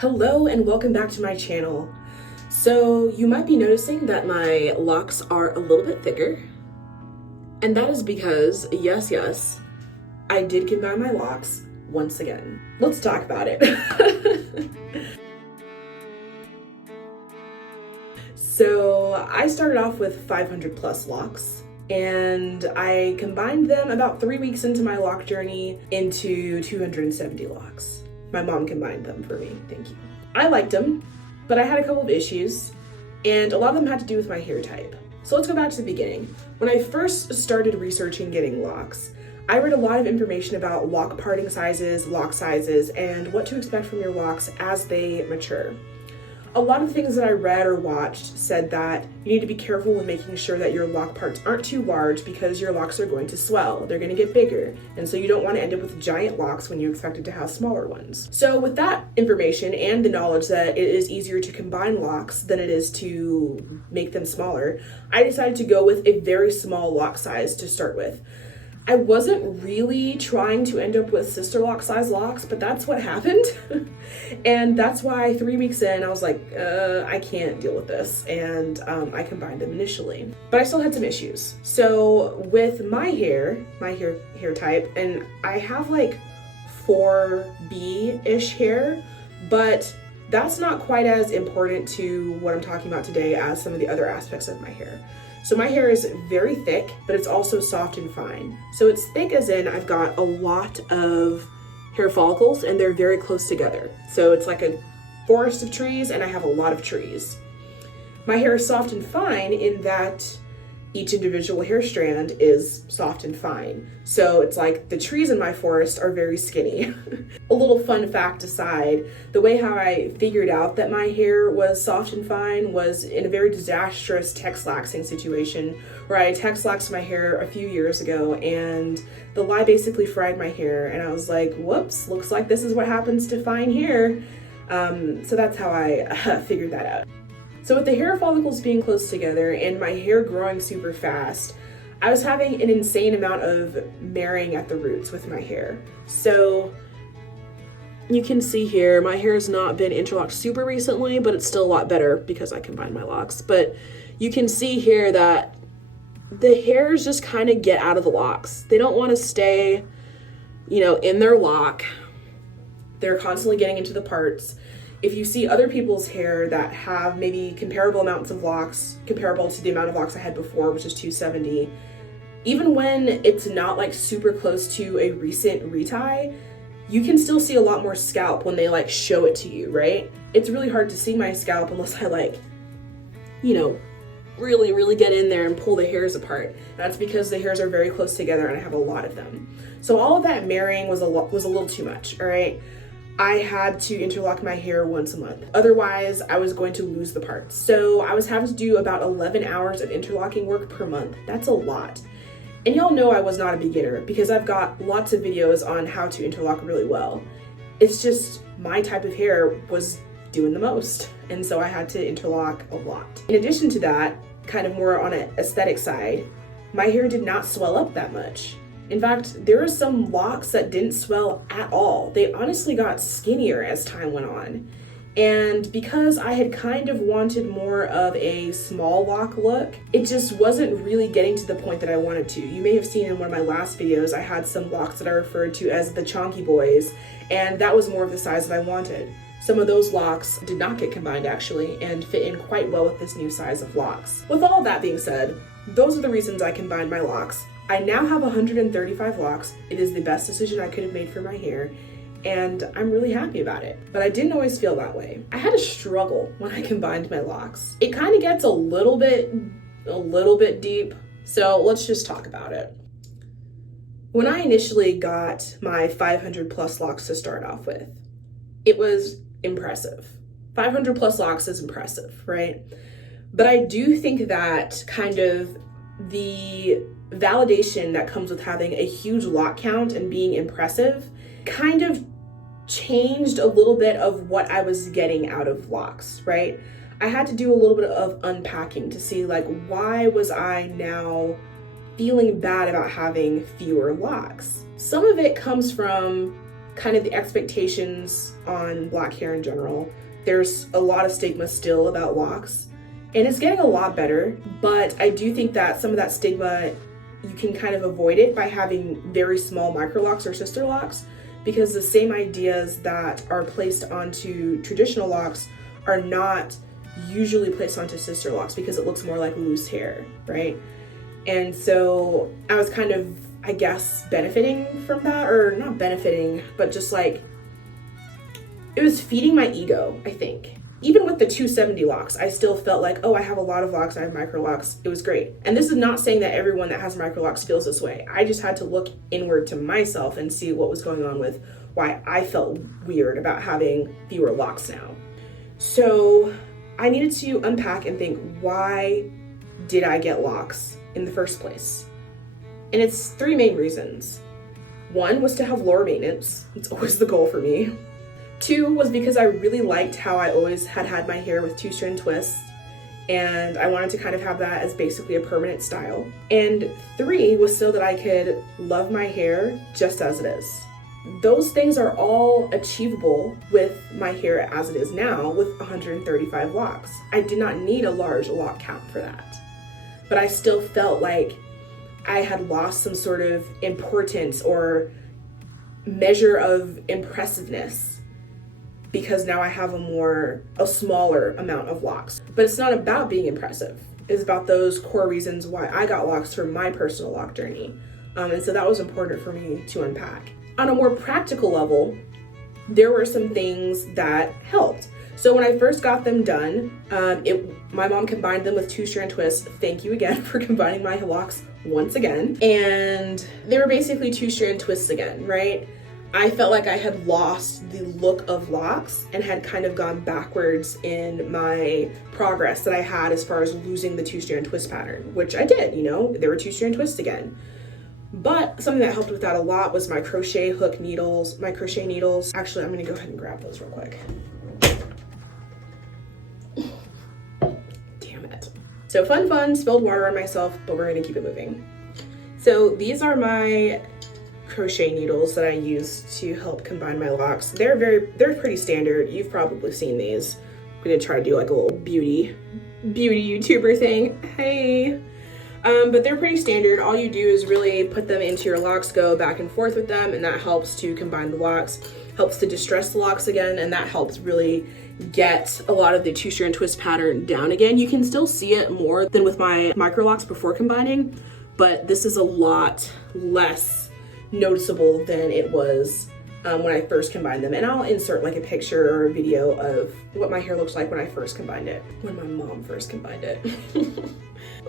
Hello and welcome back to my channel. So you might be noticing that my locks are a little bit thicker, and that is because, yes, I did combine my locks once again. Let's talk about it. So I started off with 500 plus locks, and I combined them about 3 weeks into my lock journey into 270 locks. My mom combined them for me, thank you. I liked them, but I had a couple of issues, and a lot of them had to do with my hair type. So let's go back to the beginning. When I first started researching getting locks, I read a lot of information about lock parting sizes, lock sizes, and what to expect from your locks as they mature. A lot of things that I read or watched said that you need to be careful with making sure that your lock parts aren't too large because your locks are going to swell. They're going to get bigger, and so you don't want to end up with giant locks when you expected to have smaller ones. So with that information and the knowledge that it is easier to combine locks than it is to make them smaller, I decided to go with a very small lock size to start with. I wasn't really trying to end up with sister lock size locks, but that's what happened. And that's why 3 weeks in, I was like, I can't deal with this. And I combined them initially, but I still had some issues. So with my hair type, and I have like 4B-ish hair, but that's not quite as important to what I'm talking about today as some of the other aspects of my hair. So my hair is very thick, but it's also soft and fine. So it's thick as in I've got a lot of hair follicles and they're very close together. So it's like a forest of trees and I have a lot of trees. My hair is soft and fine in that each individual hair strand is soft and fine. So it's like the trees in my forest are very skinny. A little fun fact aside, the way how I figured out that my hair was soft and fine was in a very disastrous Texlaxing situation where I Texlaxed my hair a few years ago and the lye basically fried my hair and I was like, whoops, looks like this is what happens to fine hair. So that's how I figured that out. So with the hair follicles being close together and my hair growing super fast, I was having an insane amount of marrying at the roots with my hair. So you can see here, my hair has not been interlocked super recently, but it's still a lot better because I combined my locks. But you can see here that the hairs just kind of get out of the locks. They don't want to stay, in their lock. They're constantly getting into the parts. If you see other people's hair that have maybe comparable amounts of locks, comparable to the amount of locks I had before, which is 270, even when it's not like super close to a recent retie, you can still see a lot more scalp when they like show it to you, right? It's really hard to see my scalp unless I really get in there and pull the hairs apart. That's because the hairs are very close together and I have a lot of them. So all of that marrying was a little too much, all right? I had to interlock my hair once a month. Otherwise, I was going to lose the parts. So I was having to do about 11 hours of interlocking work per month. That's a lot. And y'all know I was not a beginner because I've got lots of videos on how to interlock really well. It's just my type of hair was doing the most. And so I had to interlock a lot. In addition to that, kind of more on an aesthetic side, my hair did not swell up that much. In fact, there are some locks that didn't swell at all. They honestly got skinnier as time went on. And because I had kind of wanted more of a small lock look, it just wasn't really getting to the point that I wanted to. You may have seen in one of my last videos, I had some locks that I referred to as the chonky boys, and that was more of the size that I wanted. Some of those locks did not get combined actually, and fit in quite well with this new size of locks. With all of that being said, those are the reasons I combined my locks. I now have 135 locks. It is the best decision I could have made for my hair, and I'm really happy about it. But I didn't always feel that way. I had a struggle when I combined my locks. It kind of gets a little bit deep, so let's just talk about it. When I initially got my 500 plus locks to start off with, it was impressive. 500 plus locks is impressive, right? But I do think that kind of the validation that comes with having a huge lock count and being impressive kind of changed a little bit of what I was getting out of locks, right? I had to do a little bit of unpacking to see like, why was I now feeling bad about having fewer locks? Some of it comes from kind of the expectations on black hair in general. There's a lot of stigma still about locks, and it's getting a lot better, but I do think that some of that stigma, you can kind of avoid it by having very small microlocs or sister locks, because the same ideas that are placed onto traditional locks are not usually placed onto sister locks because it looks more like loose hair, right? And so I was kind of, I guess, benefiting from that, or not benefiting, but just like, it was feeding my ego, I think. Even with the 270 locks, I still felt like, oh, I have a lot of locks, I have micro locks. It was great. And this is not saying that everyone that has micro locks feels this way. I just had to look inward to myself and see what was going on with why I felt weird about having fewer locks now. So I needed to unpack and think, why did I get locks in the first place? And it's 3 main reasons. 1 was to have lower maintenance. It's always the goal for me. 2 was because I really liked how I always had my hair with 2-strand twists, and I wanted to kind of have that as basically a permanent style. And 3 was so that I could love my hair just as it is. Those things are all achievable with my hair as it is now with 135 locks. I did not need a large lock count for that. But I still felt like I had lost some sort of importance or measure of impressiveness because now I have a smaller amount of locks. But it's not about being impressive. It's about those core reasons why I got locks for my personal lock journey. And so that was important for me to unpack. On a more practical level, there were some things that helped. So when I first got them done, my mom combined them with 2-strand twists. Thank you again for combining my locks once again. And they were basically 2-strand twists again, right? I felt like I had lost the look of locks and had kind of gone backwards in my progress that I had as far as losing the 2-strand twist pattern, which I did, there were 2-strand twists again. But something that helped with that a lot was my crochet needles. Actually, I'm gonna go ahead and grab those real quick. Damn it. So fun, spilled water on myself, but we're gonna keep it moving. So these are my crochet needles that I use to help combine my locks. They're pretty standard. You've probably seen these. I'm gonna try to do like a little beauty YouTuber thing. Hey. But they're pretty standard. All you do is really put them into your locks, go back and forth with them, and that helps to combine the locks, helps to distress the locks again, and that helps really get a lot of the 2-strand twist pattern down again. You can still see it more than with my micro locks before combining, but this is a lot less noticeable than it was when I first combined them. And I'll insert like a picture or a video of what my hair looks like when I first combined it, when my mom first combined it.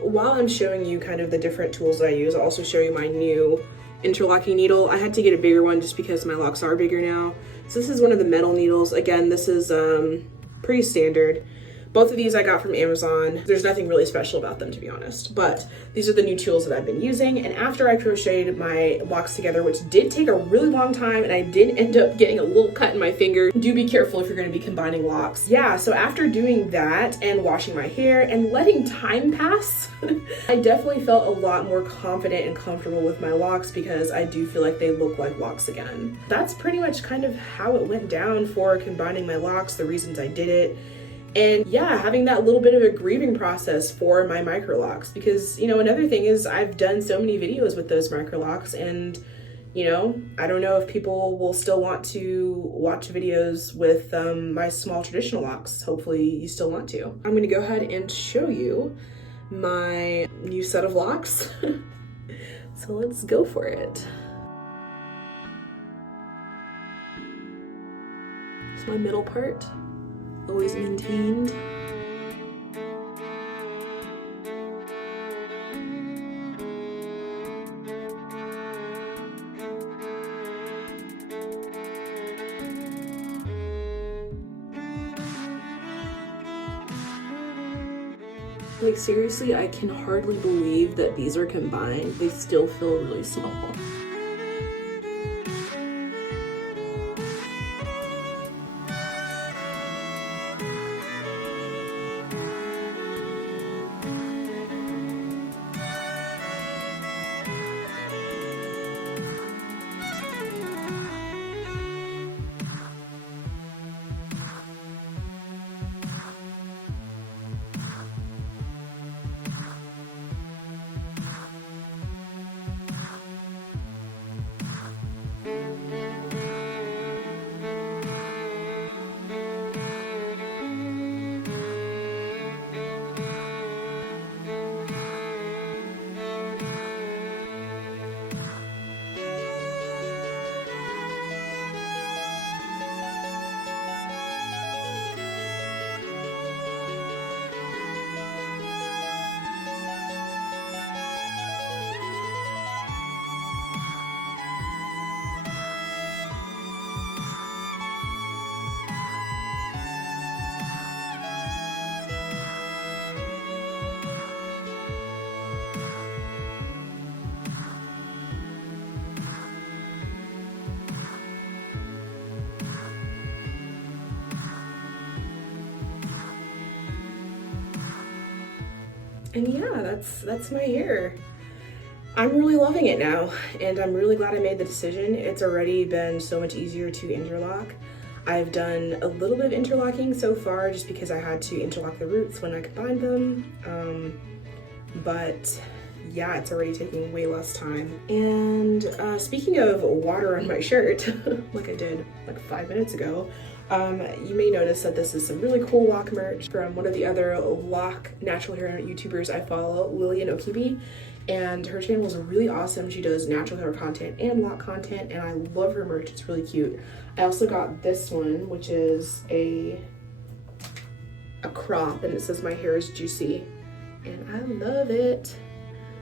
While I'm showing you kind of the different tools that I use, I'll also show you my new interlocking needle. I had to get a bigger one just because my locks are bigger now. So this is one of the metal needles. Again, this is pretty standard. Both of these I got from Amazon. There's nothing really special about them, to be honest, but these are the new tools that I've been using. And after I crocheted my locks together, which did take a really long time, and I did end up getting a little cut in my finger. Do be careful if you're gonna be combining locks. Yeah, so after doing that and washing my hair and letting time pass, I definitely felt a lot more confident and comfortable with my locks because I do feel like they look like locks again. That's pretty much kind of how it went down for combining my locks, the reasons I did it. And yeah, having that little bit of a grieving process for my micro locks, because another thing is I've done so many videos with those micro locks, and I don't know if people will still want to watch videos with my small traditional locks. Hopefully you still want to. I'm gonna go ahead and show you my new set of locks. So let's go for it. It's my middle part. Always maintained. Like seriously, I can hardly believe that these are combined. They still feel really small. And yeah, that's my hair. I'm really loving it now, and I'm really glad I made the decision. It's already been so much easier to interlock. I've done a little bit of interlocking so far just because I had to interlock the roots when I combined them. But yeah, it's already taking way less time. And speaking of water on my shirt, like I did like 5 minutes ago, you may notice that this is some really cool lock merch from one of the other lock natural hair YouTubers I follow, Lilian Okibe. And her channel is really awesome. She does natural hair content and lock content, and I love her merch. It's really cute. I also got this one, which is a crop, and it says my hair is juicy, and I love it.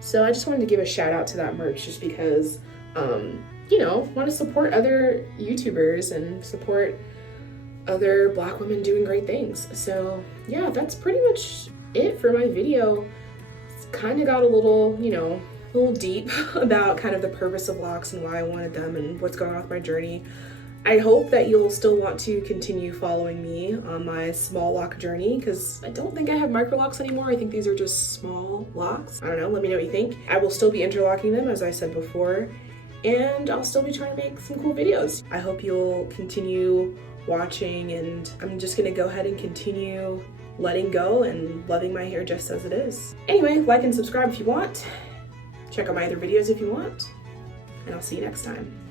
So I just wanted to give a shout out to that merch just because, you know, want to support other YouTubers and support other Black women doing great things. So yeah, that's pretty much it for my video. Kind of got a little, you know, a little deep about kind of the purpose of locks and why I wanted them and what's going on with my journey. I hope that you'll still want to continue following me on my small lock journey, because I don't think I have Microlocs anymore. I think these are just small locks. I don't know, let me know what you think. I will still be interlocking them, as I said before, and I'll still be trying to make some cool videos. I hope you'll continue watching, and I'm just gonna go ahead and continue letting go and loving my hair just as it is. Anyway, like and subscribe if you want. Check out my other videos if you want, and I'll see you next time.